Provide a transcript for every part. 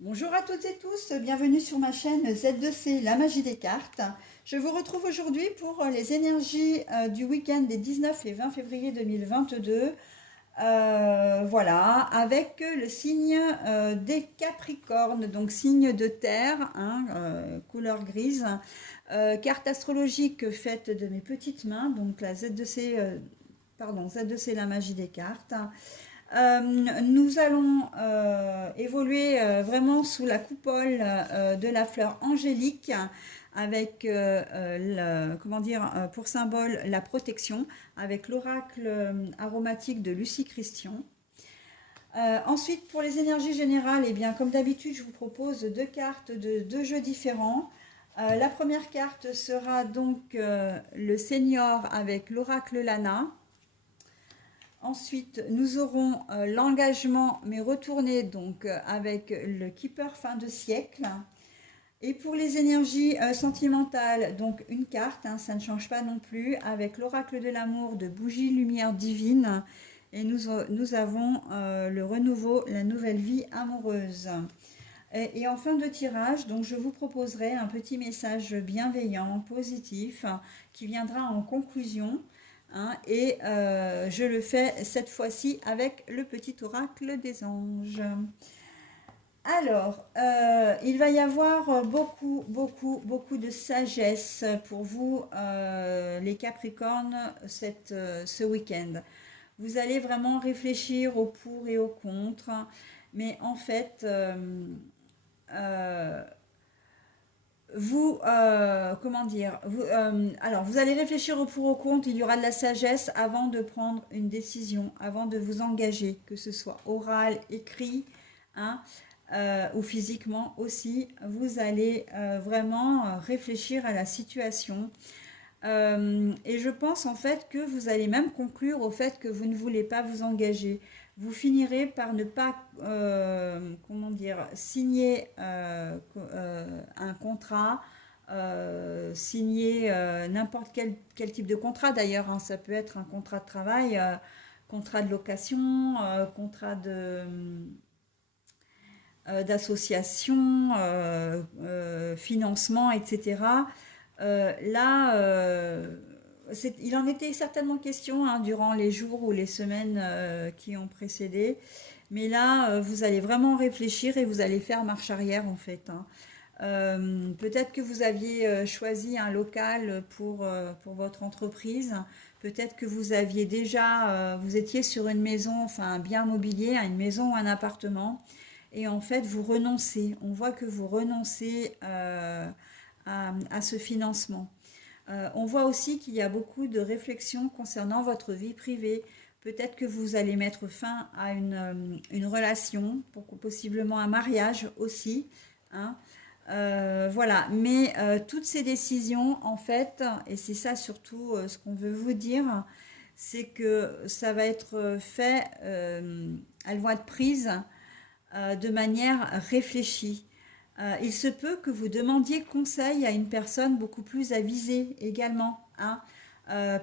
Bonjour à toutes et tous, bienvenue sur ma chaîne Z2C, la magie des cartes. Je vous retrouve aujourd'hui pour les énergies du week-end des 19 et 20 février 2022. Voilà, avec le signe des Capricornes, donc signe de terre, hein, couleur grise. Carte astrologique faite de mes petites mains, donc la Z2C, Z2C, la magie des cartes. Nous allons évoluer vraiment sous la coupole de la fleur angélique avec, comment dire, pour symbole la protection, avec l'oracle aromatique de Lucie Christian. Ensuite, pour les énergies générales, eh bien, comme d'habitude, je vous propose deux cartes de deux jeux différents. La première carte sera donc le Seigneur avec l'oracle Lana. Ensuite, nous aurons l'engagement, mais retourné donc avec le Keeper fin de siècle. Et pour les énergies sentimentales, donc une carte, hein, ça ne change pas non plus, avec l'oracle de l'amour de Bougie Lumière Divine. Et nous avons le renouveau, la nouvelle vie amoureuse. Et en fin de tirage, donc je vous proposerai un petit message bienveillant, positif, qui viendra en conclusion. Hein, et je le fais cette fois-ci avec le petit oracle des anges. Alors, il va y avoir beaucoup de sagesse pour vous, les Capricornes, ce week-end. Vous allez vraiment réfléchir au pour et au contre, mais en fait, euh, comment dire, alors vous allez réfléchir au pour au contre, il y aura de la sagesse avant de prendre une décision, avant de vous engager, que ce soit oral, écrit, hein, ou physiquement aussi. Vous allez vraiment réfléchir à la situation. Et je pense en fait que vous allez même conclure au fait que vous ne voulez pas vous engager. Vous finirez par ne pas, comment dire, signer un contrat, signer n'importe quel type de contrat d'ailleurs, hein. Ça peut être un contrat de travail, contrat de location, contrat d'association, financement, etc. Là, il en était certainement question hein, durant les jours ou les semaines qui ont précédé. Mais là, vous allez vraiment réfléchir et vous allez faire marche arrière en fait. Hein. Peut-être que vous aviez choisi un local pour votre entreprise. Peut-être que vous aviez déjà, vous étiez sur une maison, enfin un bien mobilier, une maison ou un appartement. Et en fait, vous renoncez. On voit que vous renoncez à ce financement. On voit aussi qu'il y a beaucoup de réflexions concernant votre vie privée. Peut-être que vous allez mettre fin à une relation, possiblement un mariage aussi. Hein. Voilà, mais toutes ces décisions, en fait, et c'est ça surtout ce qu'on veut vous dire, c'est que ça va être fait, elles vont être prises de manière réfléchie. Il se peut que vous demandiez conseil à une personne beaucoup plus avisée également, hein,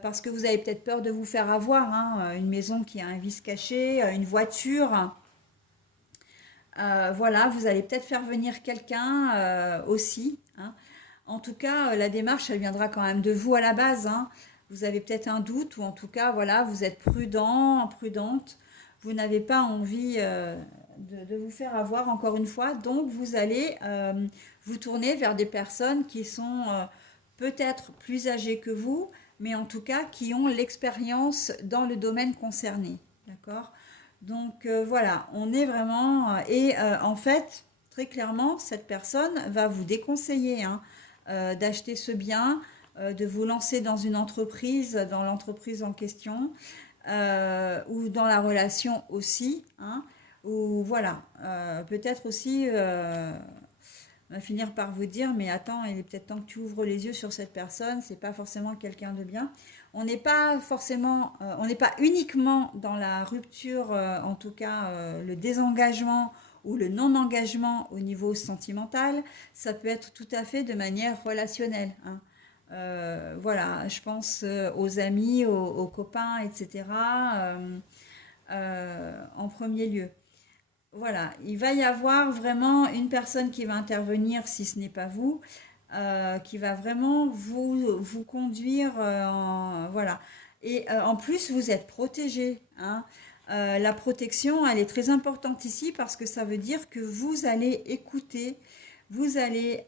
parce que vous avez peut-être peur de vous faire avoir, hein, une maison qui a un vice caché, une voiture. Voilà, vous allez peut-être faire venir quelqu'un aussi. Hein. En tout cas, la démarche, elle viendra quand même de vous à la base. Hein. Vous avez peut-être un doute ou en tout cas, voilà, vous êtes prudent, prudente. Vous n'avez pas envie de vous faire avoir encore une fois. Donc, vous allez vous tourner vers des personnes qui sont peut-être plus âgées que vous, mais en tout cas qui ont l'expérience dans le domaine concerné. D'accord? Donc voilà, on est vraiment... et en fait, très clairement, cette personne va vous déconseiller hein, d'acheter ce bien, de vous lancer dans une entreprise, dans l'entreprise en question, ou dans la relation aussi. Hein, ou voilà, peut-être aussi va finir par vous dire mais attends, il est peut-être temps que tu ouvres les yeux sur cette personne, c'est pas forcément quelqu'un de bien. On n'est pas forcément, on n'est pas uniquement dans la rupture, en tout cas le désengagement ou le non-engagement au niveau sentimental, ça peut être tout à fait de manière relationnelle. Hein. Voilà, je pense aux amis, aux copains, etc. En premier lieu. voilà, il va y avoir vraiment une personne qui va intervenir, si ce n'est pas vous, qui va vraiment vous conduire voilà. Et en plus, vous êtes protégé, hein. La protection, elle est très importante ici parce que ça veut dire que vous allez écouter, vous allez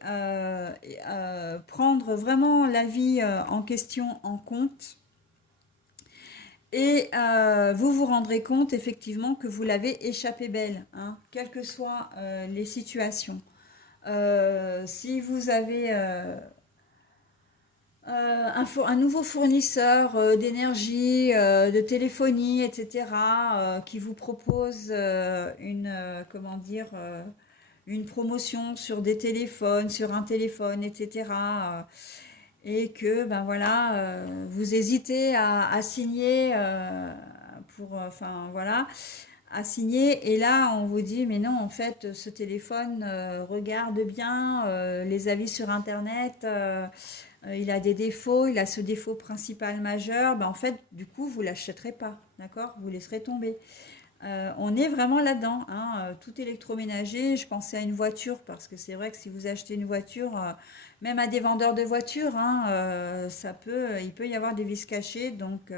prendre vraiment la vie en question en compte. Et vous vous rendrez compte effectivement que vous l'avez échappé belle, hein, quelles que soient les situations. Si vous avez un nouveau fournisseur d'énergie, de téléphonie, etc., qui vous propose comment dire, une promotion sur des téléphones, sur un téléphone, etc., et que ben voilà, vous hésitez à signer enfin voilà, à signer, et là on vous dit mais non, en fait ce téléphone regarde bien les avis sur internet, il a des défauts, il a ce défaut principal majeur, ben en fait du coup vous l'achèterez pas, d'accord, vous laisserez tomber. On est vraiment là-dedans, hein, tout électroménager. Je pensais à une voiture parce que c'est vrai que si vous achetez une voiture, même à des vendeurs de voitures, hein, il peut y avoir des vis cachées. Donc,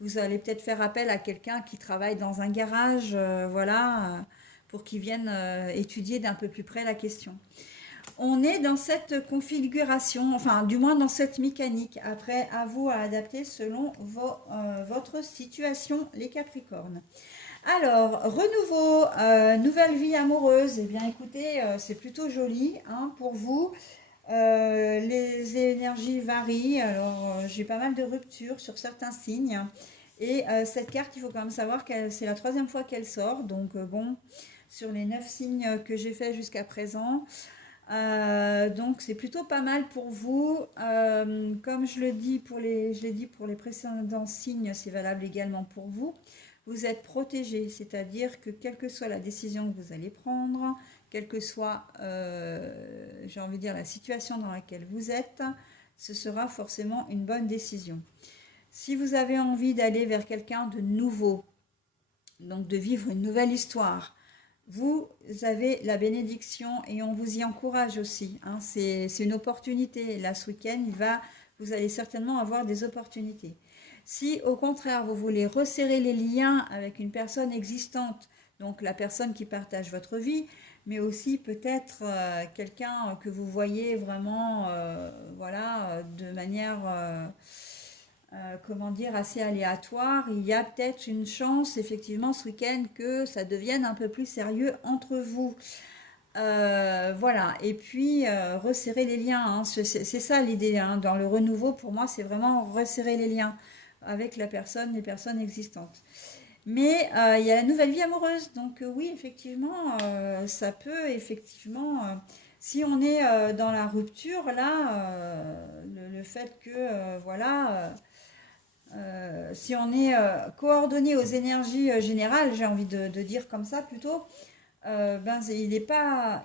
vous allez peut-être faire appel à quelqu'un qui travaille dans un garage, voilà, pour qu'il vienne étudier d'un peu plus près la question. On est dans cette configuration, enfin, du moins dans cette mécanique. Après, à vous à adapter selon votre situation, les Capricornes. Alors, renouveau, nouvelle vie amoureuse. Eh bien, écoutez, c'est plutôt joli, hein, pour vous. Les énergies varient. Alors, j'ai pas mal de ruptures sur certains signes. Et cette carte, il faut quand même savoir que c'est la troisième fois qu'elle sort. Donc, bon, sur les 9 signes que j'ai fait jusqu'à présent. Donc, c'est plutôt pas mal pour vous. Comme je l'ai dit pour les précédents signes, c'est valable également pour vous. Vous êtes protégé, c'est-à-dire que quelle que soit la décision que vous allez prendre, quelle que soit, j'ai envie de dire, la situation dans laquelle vous êtes, ce sera forcément une bonne décision. Si vous avez envie d'aller vers quelqu'un de nouveau, donc de vivre une nouvelle histoire, vous avez la bénédiction et on vous y encourage aussi, hein. C'est une opportunité. Là, ce week-end, vous allez certainement avoir des opportunités. Si au contraire, vous voulez resserrer les liens avec une personne existante, donc la personne qui partage votre vie, mais aussi peut-être quelqu'un que vous voyez vraiment, voilà, de manière comment dire, assez aléatoire, il y a peut-être une chance, effectivement, ce week-end, que ça devienne un peu plus sérieux entre vous. Voilà, et puis resserrer les liens, hein. C'est ça l'idée, hein. Dans le renouveau, pour moi, c'est vraiment resserrer les liens avec les personnes existantes. Mais il y a la nouvelle vie amoureuse, donc oui, effectivement, ça peut, effectivement, si on est dans la rupture, là, le fait que, voilà, si on est coordonné aux énergies générales, j'ai envie de dire comme ça plutôt, ben, il n'est pas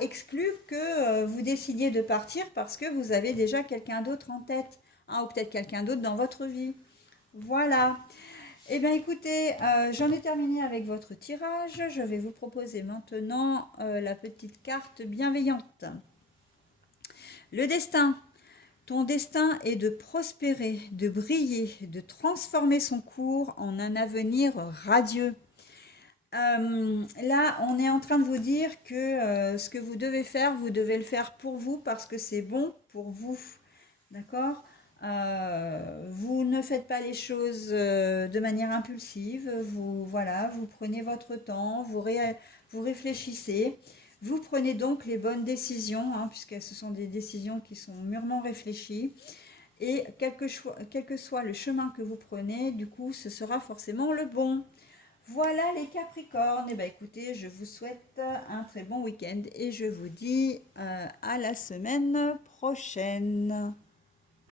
exclu que vous décidiez de partir parce que vous avez déjà quelqu'un d'autre en tête, hein, ou peut-être quelqu'un d'autre dans votre vie. Voilà. Eh bien écoutez, j'en ai terminé avec votre tirage. Je vais vous proposer maintenant la petite carte bienveillante. Le destin. Ton destin est de prospérer, de briller, de transformer son cours en un avenir radieux. Là, on est en train de vous dire que ce que vous devez faire, vous devez le faire pour vous parce que c'est bon pour vous. D'accord? Vous ne faites pas les choses de manière impulsive. Voilà, vous prenez votre temps, vous réfléchissez. Vous prenez donc les bonnes décisions, hein, puisque ce sont des décisions qui sont mûrement réfléchies. Et quel que soit le chemin que vous prenez, du coup, ce sera forcément le bon. Voilà les Capricornes. Et bien écoutez, je vous souhaite un très bon week-end et je vous dis à la semaine prochaine.